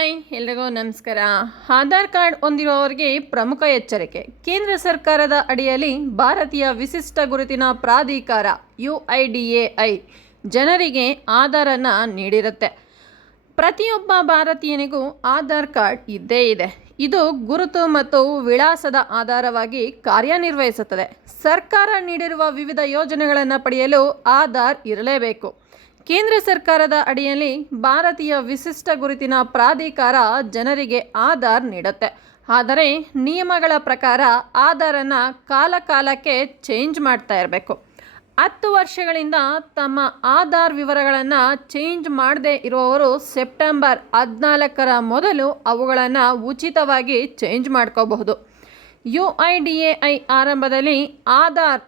Hi ಎಲ್ರಿಗೂ ನಮಸ್ಕಾರ. Aadhaar card ಹೊಂದಿರುವವರಿಗೆ ಪ್ರಮುಖ ಎಚ್ಚರಿಕೆ. ಕೇಂದ್ರ ಸರ್ಕಾರದ ಅಡಿಯಲ್ಲಿ ಭಾರತೀಯ ವಿಶಿಷ್ಟ ಗುರುತಿನ ಪ್ರಾಧಿಕಾರ UIDAI ಜನರಿಗೆ ಆಧಾರನ್ನು ನೀಡಿರುತ್ತೆ. ಪ್ರತಿಯೊಬ್ಬ ಭಾರತೀಯನಿಗೂ ಆಧಾರ್ ಕಾರ್ಡ್ ಇದ್ದೇ ಇದೆ. ಇದು ಗುರುತು ಮತ್ತು ವಿಳಾಸದ ಆಧಾರವಾಗಿ ಕಾರ್ಯನಿರ್ವಹಿಸುತ್ತದೆ. ಸರ್ಕಾರ ನೀಡಿರುವ ವಿವಿಧ ಯೋಜನೆಗಳನ್ನು ಪಡೆಯಲು ಆಧಾರ್ ಇರಲೇಬೇಕು. ಕೇಂದ್ರ ಸರ್ಕಾರದ ಅಡಿಯಲ್ಲಿ ಭಾರತೀಯ ವಿಶಿಷ್ಟ ಗುರುತಿನ ಪ್ರಾಧಿಕಾರ ಜನರಿಗೆ ಆಧಾರ್ ನೀಡುತ್ತೆ. ಆದರೆ ನಿಯಮಗಳ ಪ್ರಕಾರ ಆಧಾರನ್ನು ಕಾಲಕಾಲಕ್ಕೆ ಚೇಂಜ್ ಮಾಡ್ತಾ ಇರಬೇಕು. 10 ವರ್ಷಗಳಿಂದ ತಮ್ಮ ಆಧಾರ್ ವಿವರಗಳನ್ನು ಚೇಂಜ್ ಮಾಡದೇ ಇರುವವರು ಸೆಪ್ಟೆಂಬರ್ 14ರ ಮೊದಲು ಅವುಗಳನ್ನು ಉಚಿತವಾಗಿ ಚೇಂಜ್ ಮಾಡ್ಕೋಬಹುದು. UIDAI ಆರಂಭದಲ್ಲಿ ಆಧಾರ್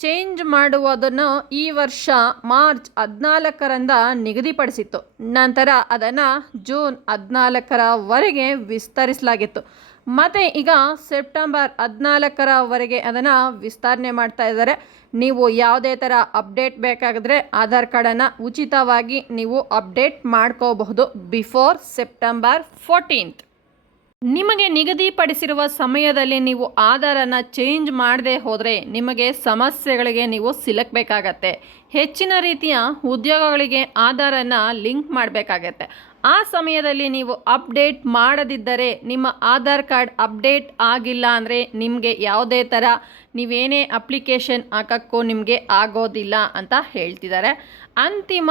ಚೇಂಜ್ ಮಾಡುವುದನ್ನು ಈ ವರ್ಷ ಮಾರ್ಚ್ 14ರಿಂದ ನಿಗದಿಪಡಿಸಿತ್ತು. ನಂತರ ಅದನ್ನು ಜೂನ್ 14ರವರೆಗೆ ವಿಸ್ತರಿಸಲಾಗಿತ್ತು. ಮತ್ತು ಈಗ ಸೆಪ್ಟೆಂಬರ್ 14ರವರೆಗೆ ಅದನ್ನು ವಿಸ್ತರಣೆ ಮಾಡ್ತಾ ಇದ್ದಾರೆ. ನೀವು ಯಾವುದೇ ಥರ ಅಪ್ಡೇಟ್ ಬೇಕಾಗಿದ್ರೆ ಆಧಾರ್ ಕಾರ್ಡನ್ನು ಉಚಿತವಾಗಿ ನೀವು ಅಪ್ಡೇಟ್ ಮಾಡ್ಕೋಬಹುದು ಬಿಫೋರ್ ಸೆಪ್ಟೆಂಬರ್ 14th. ನಿಮಗೆ ನಿಗದಿಪಡಿಸಿರುವ ಸಮಯದಲ್ಲಿ ನೀವು ಆಧಾರನ್ನು ಚೇಂಜ್ ಮಾಡದೆ ಹೋದರೆ ನಿಮಗೆ ಸಮಸ್ಯೆಗಳಿಗೆ ನೀವು ಸಿಲುಕಬೇಕಾಗತ್ತೆ. ಹೆಚ್ಚಿನ ರೀತಿಯ ಉದ್ಯೋಗಗಳಿಗೆ ಆಧಾರನ್ನು ಲಿಂಕ್ ಮಾಡಬೇಕಾಗತ್ತೆ. ಆ ಸಮಯದಲ್ಲಿ ನೀವು ಅಪ್ಡೇಟ್ ಮಾಡದಿದ್ದರೆ ನಿಮ್ಮ ಆಧಾರ್ ಕಾರ್ಡ್ ಅಪ್ಡೇಟ್ ಆಗಿಲ್ಲ ಅಂದರೆ ನಿಮಗೆ ಯಾವುದೇ ಥರ ನೀವೇನೇ ಅಪ್ಲಿಕೇಶನ್ ಹಾಕೋಕ್ಕೂ ನಿಮಗೆ ಆಗೋದಿಲ್ಲ ಅಂತ ಹೇಳ್ತಿದ್ದಾರೆ. ಅಂತಿಮ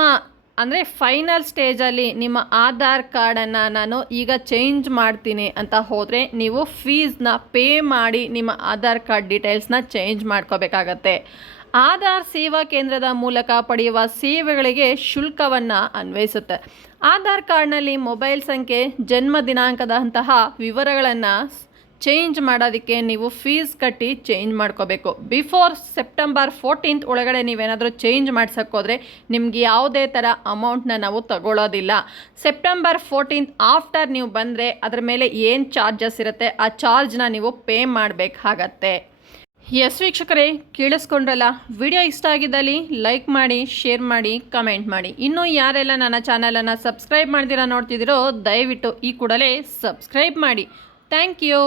ಅಂದರೆ ಫೈನಲ್ ಸ್ಟೇಜಲ್ಲಿ ನಿಮ್ಮ ಆಧಾರ್ ಕಾರ್ಡನ್ನು ನಾನು ಈಗ ಚೇಂಜ್ ಮಾಡ್ತೀನಿ ಅಂತ ಹೋದರೆ ನೀವು ಫೀಸ್ನ ಪೇ ಮಾಡಿ ನಿಮ್ಮ ಆಧಾರ್ ಕಾರ್ಡ್ ಡೀಟೇಲ್ಸ್ನ ಚೇಂಜ್ ಮಾಡ್ಕೋಬೇಕಾಗತ್ತೆ. ಆಧಾರ್ ಸೇವಾ ಕೇಂದ್ರದ ಮೂಲಕ ಪಡೆಯುವ ಸೇವೆಗಳಿಗೆ ಶುಲ್ಕವನ್ನು ಅನ್ವಯಿಸುತ್ತೆ. ಆಧಾರ್ ಕಾರ್ಡ್ನಲ್ಲಿ ಮೊಬೈಲ್ ಸಂಖ್ಯೆ, ಜನ್ಮ ದಿನಾಂಕದಂತಹ ವಿವರಗಳನ್ನು ಚೇಂಜ್ ಮಾಡೋದಕ್ಕೆ ನೀವು ಫೀಸ್ ಕಟ್ಟಿ ಚೇಂಜ್ ಮಾಡ್ಕೋಬೇಕು. ಬಿಫೋರ್ ಸೆಪ್ಟೆಂಬರ್ 14th ಒಳಗಡೆ ನೀವೇನಾದರೂ ಚೇಂಜ್ ಮಾಡ್ಸೋಕ್ಕೋದ್ರೆ ನಿಮ್ಗೆ ಯಾವುದೇ ಥರ ಅಮೌಂಟ್ನ ನಾವು ತಗೊಳ್ಳೋದಿಲ್ಲ. ಸೆಪ್ಟೆಂಬರ್ 14th ಆಫ್ಟರ್ ನೀವು ಬಂದರೆ ಅದರ ಮೇಲೆ ಏನು ಚಾರ್ಜಸ್ ಇರುತ್ತೆ ಆ ಚಾರ್ಜ್ನ ನೀವು ಪೇ ಮಾಡಬೇಕಾಗತ್ತೆ. ಎಸ್ ವೀಕ್ಷಕರೇ, ಕೇಳಿಸ್ಕೊಂಡ್ರಲ್ಲ. ವಿಡಿಯೋ ಇಷ್ಟ ಆಗಿದ್ದಲ್ಲಿ ಲೈಕ್ ಮಾಡಿ, ಶೇರ್ ಮಾಡಿ, ಕಮೆಂಟ್ ಮಾಡಿ. ಇನ್ನೂ ಯಾರೆಲ್ಲ ನನ್ನ ಚಾನಲನ್ನು ಸಬ್ಸ್ಕ್ರೈಬ್ ಮಾಡ್ದಿರಾ ನೋಡ್ತಿದ್ದೀರೋ ದಯವಿಟ್ಟು ಈ ಕೂಡಲೇ ಸಬ್ಸ್ಕ್ರೈಬ್ ಮಾಡಿ. Thank you.